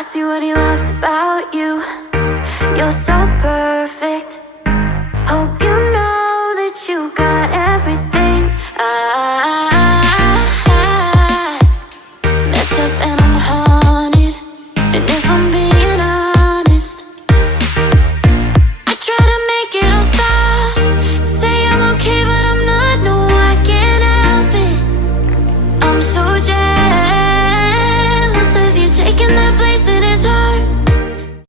I see what he loves about you. You're so perfect. Hope you know that you got everything. I messed up and I'm haunted. And if I'm being